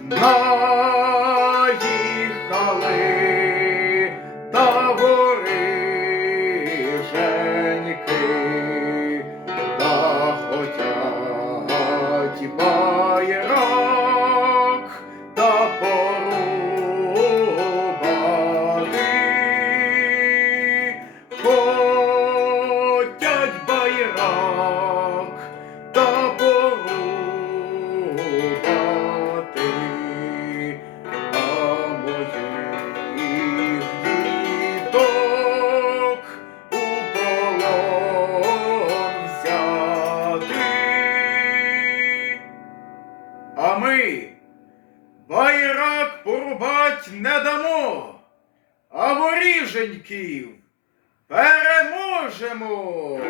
наїхали та гори да хотя. хотять байра. байрак порубать не дамо, а воріженьків переможемо.